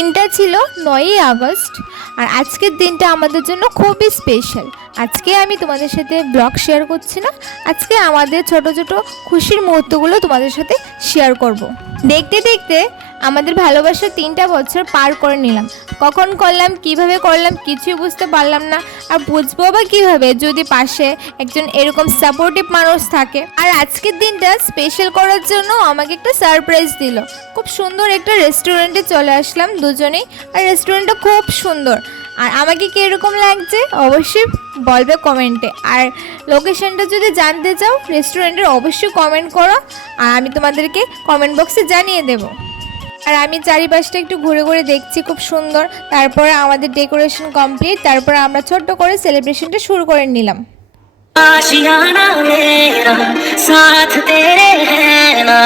দিনটা ছিল 9ই আগস্ট। আর আজকের দিনটা আমাদের জন্য খুবই স্পেশাল। আজকে আমি তোমাদের সাথে ব্লগ শেয়ার করছি না, আজকে আমাদের ছোট ছোট খুশির মুহূর্তগুলো তোমাদের সাথে শেয়ার করব। দেখতে দেখতে আমাদের ভালোবাসার 3টা বছর পার করে নিলাম। কখন করলাম, কিভাবে করলাম, কিছুই বুঝতে পারলাম না। আর বুঝবো বা কীভাবে যদি পাশে একজন এরকম সাপোর্টিভ মানুষ থাকে। আর আজকের দিনটা স্পেশাল করার জন্য আমাকে একটা সারপ্রাইজ দিল। খুব সুন্দর একটা রেস্টুরেন্টে চলে আসলাম দুজনেই। আর রেস্টুরেন্টটা খুব সুন্দর। আর আমাকে কীরকম লাগছে অবশ্যই বলবে কমেন্টে। আর লোকেশনটা যদি জানতে চাও রেস্টুরেন্টের অবশ্যই কমেন্ট করো, আর আমি তোমাদেরকে কমেন্ট বক্সে জানিয়ে দেবো। আর আমি চারিপাশটা একটু ঘুরে ঘুরে দেখছি, খুব সুন্দর। তারপরে আমাদের ডেকোরেশন কমপ্লিট, তারপরে আমরা ছোট্ট করে সেলিব্রেশনটা শুরু করে নিলাম। आशियाना मेरा साथ तेरे है ना,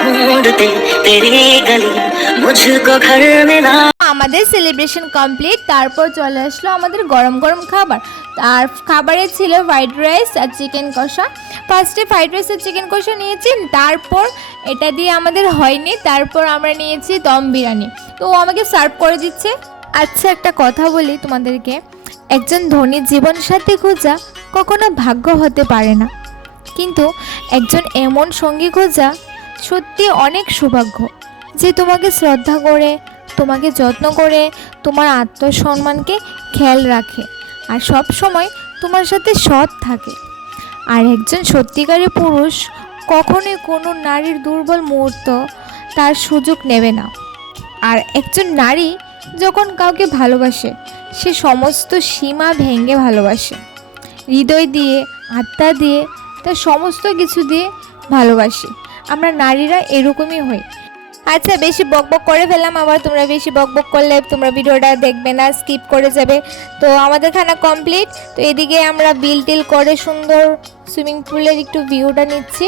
ढूंढते तेरी गली मुझको घर मिला। আমাদের সেলিব্রেশন কমপ্লিট, তারপর চলে আসলো আমাদের গরম গরম খাবার। আর খাবারে ছিল ফ্রাইড রাইস আর চিকেন কষা। ফার্স্টে ফ্রাইড রাইস আর চিকেন কষা নিয়েছি, তারপর এটা দিয়ে আমাদের হয়নি, তারপর আমরা নিয়েছি দম বিরিয়ানি। তো ও আমাকে সার্ভ করে দিচ্ছে। আচ্ছা, একটা কথা বলি তোমাদেরকে, একজন ধনী জীবনসাথী খোঁজা কখনো ভাগ্য হতে পারে না, কিন্তু একজন এমন সঙ্গী খোঁজা সত্যি অনেক সৌভাগ্য, যে তোমাকে শ্রদ্ধা করে, তোমাকে যত্ন করে, তোমার আত্মসম্মানকে খেয়াল রাখে, আর সব সময় তোমার সাথে সৎ থাকে। আর একজন সত্যিকারের পুরুষ কখনোই কোনো নারীর দুর্বল মুহূর্ত তার সুযোগ নেবে না। আর একজন নারী যখন কাউকে ভালোবাসে, সে সমস্ত সীমা ভেঙে ভালোবাসে, হৃদয় দিয়ে, আত্মা দিয়ে, তার সমস্ত কিছু দিয়ে ভালোবাসি। আমরা নারীরা এরকমই হই। আচ্ছা, বেশি বকবক করে ফেললাম। আবার তোমরা বেশি বকবক করলে তোমরা ভিডিওটা দেখবে না, স্কিপ করে যাবে। তো আমাদের খানা কমপ্লিট। তো এদিকে আমরা বিল টিল করে সুন্দর সুইমিং পুলের একটু ভিউটা নিচ্ছি।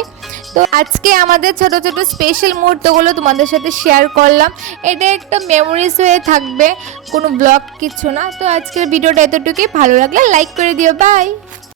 তো আজকে আমাদের ছোট ছোট স্পেশাল মুহূর্তগুলো তোমাদের সাথে শেয়ার করলাম। এটা একটা মেমোরিজ হয়ে থাকবে, কোনো ব্লগ কিছু না। তো আজকের ভিডিওটা এতটুকুই। ভালো লাগলে লাইক করে দিও। বাই।